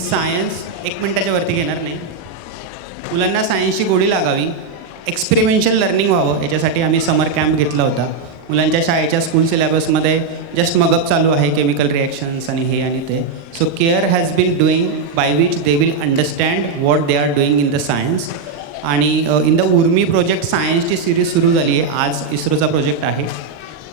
Science 1 मिनिटाच्या वरती घेणार नाही. मुलांना सायन्सची गोडी लागावी, एक्सपेरिमेंटल लर्निंग व्हावं याच्यासाठी आम्ही समर कॅम्प घेतला होता. मुलांच्या शाळेच्या स्कूल सिलेबसमध्ये जस्ट मगअप चालू आहे, केमिकल रिॲक्शन्स आणि हे आणि ते. So care has been doing by which they will understand what they are doing in the science. आणि इन द उर्मी प्रोजेक्ट सायन्सची सिरीज सुरू झाली आहे. आज इस्रोचा प्रोजेक्ट आहे.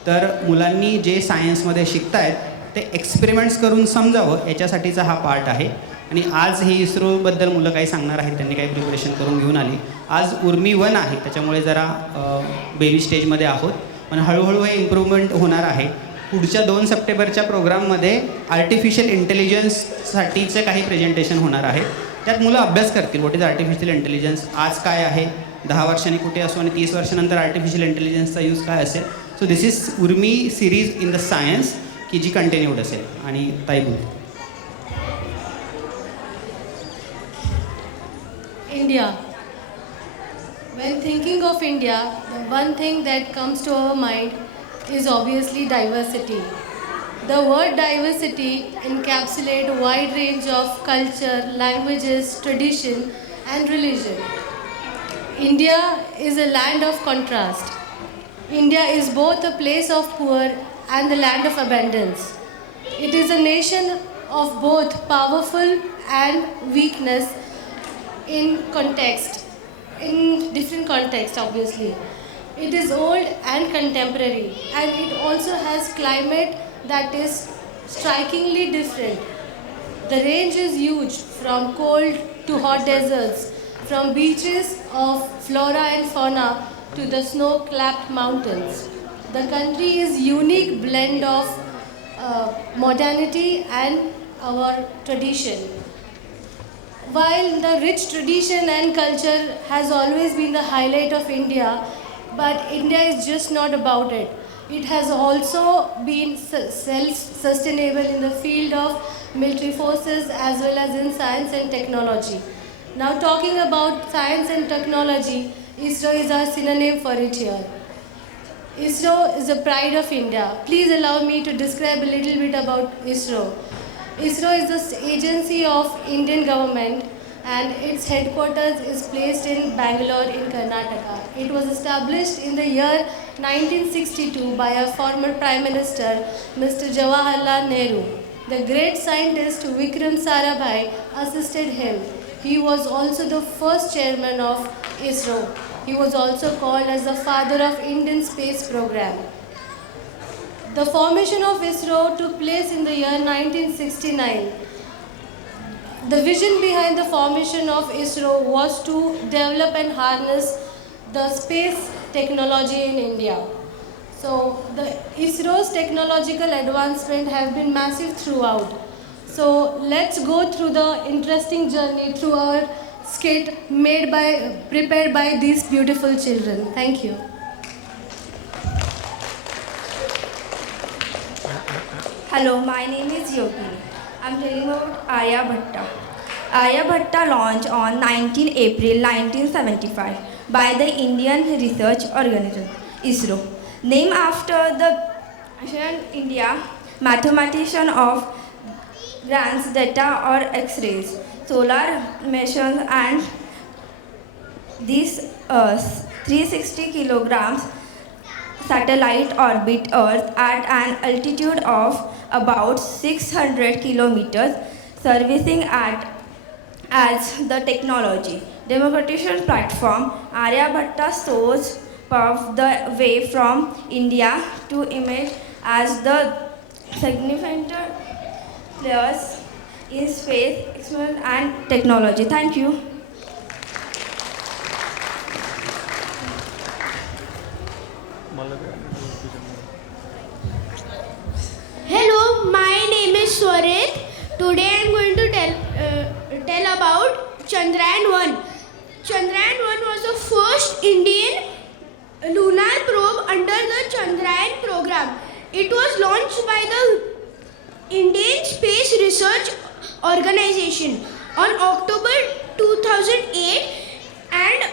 तर मुलांनी जे सायन्समध्ये शिकतायत ते एक्सपेरिमेंट्स करून समजावं याच्यासाठीचा हा पार्ट आहे. आणि आज ही इस्रोबद्दल मुलं काही सांगणार आहेत, त्यांनी काही प्रिपरेशन करून घेऊन आली. आज उर्मी 1 आहे, त्याच्यामुळे जरा बेबी स्टेजमध्ये आहोत, पण हळूहळू हे इम्प्रूव्हमेंट होणार आहे. पुढच्या 2 सप्टेंबरच्या प्रोग्राममध्ये आर्टिफिशियल इंटेलिजन्ससाठीचं काही प्रेझेंटेशन होणार आहे. त्यात मुलं अभ्यास करतील व्हॉट इज आर्टिफिशियल इंटेलिजन्स, आज काय आहे, 10 वर्षांनी कुठे असो आणि 30 वर्षानंतर आर्टिफिशियल इंटेलिजन्सचा यूज काय असेल. So this is Urmi series in the science की जी कंटिन्यूड असेल. आणि ताई बोलते. India. When thinking of India, the one thing that comes to our mind is obviously diversity. The word diversity encapsulates a wide range of culture, languages, tradition, and religion. India is a land of contrast. India is both a place of poor and the land of abundance. It is a nation of both powerful and weakness in different context obviously. It is old and contemporary, and it also has climate that is strikingly different. The range is huge, from cold to hot deserts, from beaches of flora and fauna to the snow-capped mountains. The country is unique blend of modernity and our tradition. While the rich tradition and culture has always been the highlight of India, but India is just not about it. It has also been self-sustainable in the field of military forces as well as in science and technology. Now talking about science and technology, ISRO is our synonym for it here. ISRO is the pride of India. Please allow me to describe a little bit about ISRO. ISRO is the agency of Indian government, and its headquarters is placed in Bangalore in Karnataka. It was established in the year 1962 by our former Prime Minister, Mr. Jawaharlal Nehru. The great scientist Vikram Sarabhai assisted him. He was also the first chairman of ISRO. He was also called as the father of Indian space program. The formation of ISRO took place in the year 1969. The vision behind the formation of ISRO was to develop and harness the space technology in India. So the ISRO's technological advancement have been massive throughout. So let's go through the interesting journey through our skit prepared by these beautiful children. Thank you. Hello, my name is Yogi. I'm telling about Aryabhatta. Aryabhatta launched on 19 April 1975 by the Indian Research Organisation, ISRO, named after the ancient India mathematician of grants, data or X-rays, solar missions, and these 360 kilograms satellite orbit Earth at an altitude of about 600 kilometers, servicing as the technology democratization platform. Aryabhatta shows paved the way from India to emerge as the significant players in space exploration and technology. Thank you. Hello, my name is Swarit. Today I am going to tell about Chandrayaan-1. Chandrayaan-1 was the first Indian lunar probe under the Chandrayaan program. It was launched by the Indian Space Research Organization on October 2008 and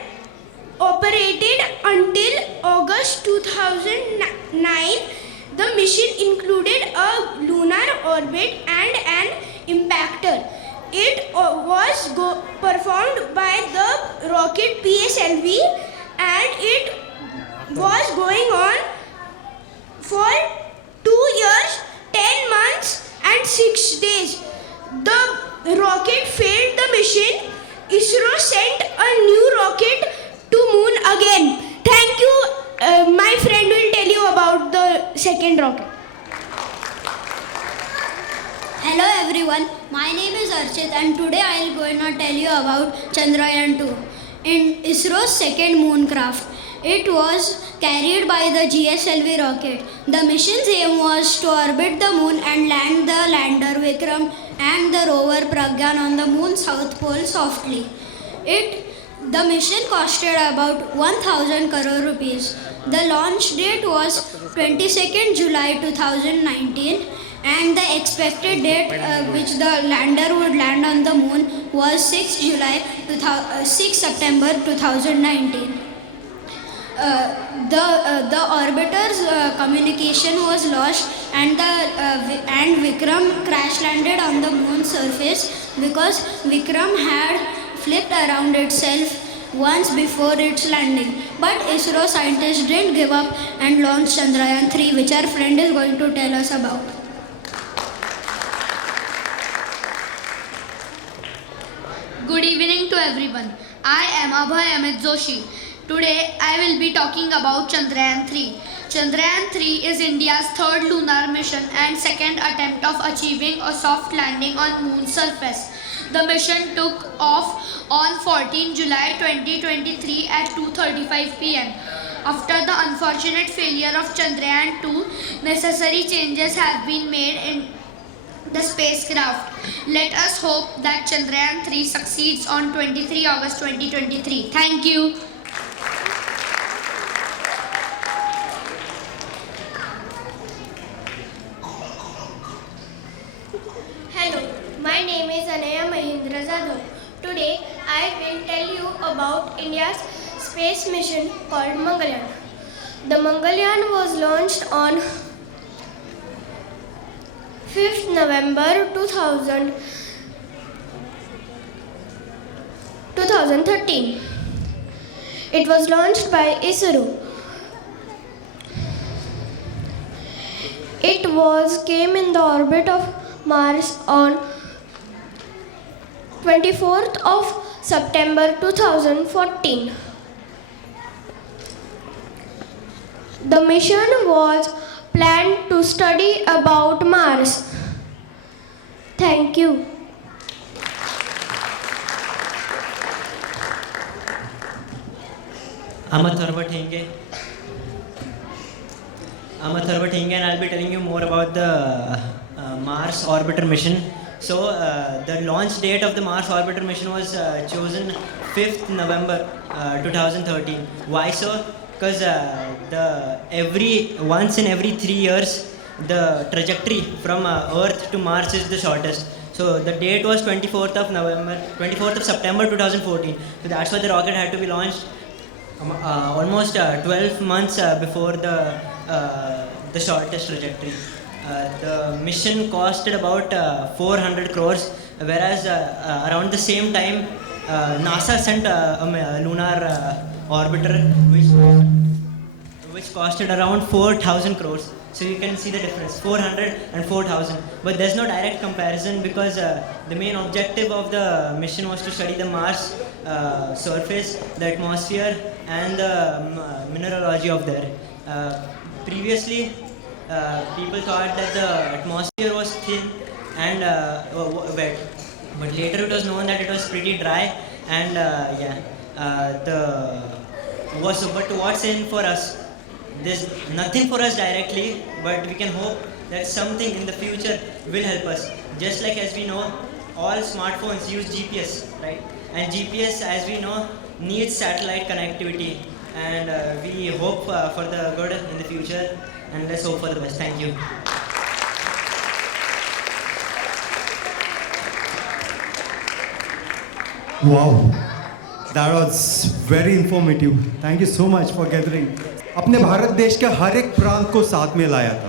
operated until August 2009. The mission included a lunar orbit and an impactor. it was performed by the rocket PSLV, and it was going on for 2 years, 10 months and 6 days. The rocket failed the mission. ISRO sent a new rocket to moon again. Thank you. My friend will tell you about the second rocket. Hello everyone, my name is Archit and today I will going to tell you about Chandrayaan 2. In ISRO's second mooncraft, it was carried by the GSLV rocket. The mission's aim was to orbit the moon and land the lander Vikram and the rover Pragyan on the moon's south pole softly. The mission costed about 1,000 crore rupees. The launch date was 22nd July 2019 and the expected date which the lander would land on the moon was 6 September 2019. The orbiter's communication was lost and Vikram crash landed on the moon's surface because Vikram had flipped around itself once before its landing. But ISRO scientists didn't give up and launched Chandrayaan 3, which our friend is going to tell us about. Good evening to everyone. I am Abhay Amit Joshi. Today I will be talking about Chandrayaan 3. Chandrayaan 3 is India's third lunar mission and second attempt of achieving a soft landing on moon's surface. The mission took off on 14 July 2023 at 2:35 p.m. After the unfortunate failure of Chandrayaan 2, necessary changes have been made in the spacecraft. Let us hope that Chandrayaan 3 succeeds on 23 August 2023. Thank you. Hello, my name is Anaya Mahindra Jadhav. Today I will tell you about India's space mission called Mangalyaan. The Mangalyaan was launched on 5th November 2013. It was launched by ISRO. It came in the orbit of Mars on 24th of September 2014. The mission was planned to study about Mars. Thank you. I'm Atharva Thenge and I'll be telling you more about the Mars Orbiter mission. So the launch date of the Mars Orbiter mission was chosen 5th November 2013. Why so? Because once in every 3 years, the trajectory from Earth to Mars is the shortest. So the date was 24th of September 2014. So that's why the rocket had to be launched almost 12 months before the shortest trajectory. The mission costed about 400 crores, whereas around the same time, NASA sent a lunar orbiter which costed around 4,000 crores. So you can see the difference, 400 and 4,000. But there's no direct comparison because the main objective of the mission was to study the Mars surface, the atmosphere, and the mineralogy of there. Previously, people thought that the atmosphere was thin and wet, but later it was known that it was pretty dry and but what's in for us? There's nothing for us directly, but we can hope that something in the future will help us. Just like as we know, all smartphones use GPS, right? And GPS, as we know, needs satellite connectivity. And we hope for the good in the future, and let's hope for the best. Thank you. Wow, that was very informative. Thank you so much for gathering. अपने भारत देश के हर एक प्रांत को साथ में लाया था.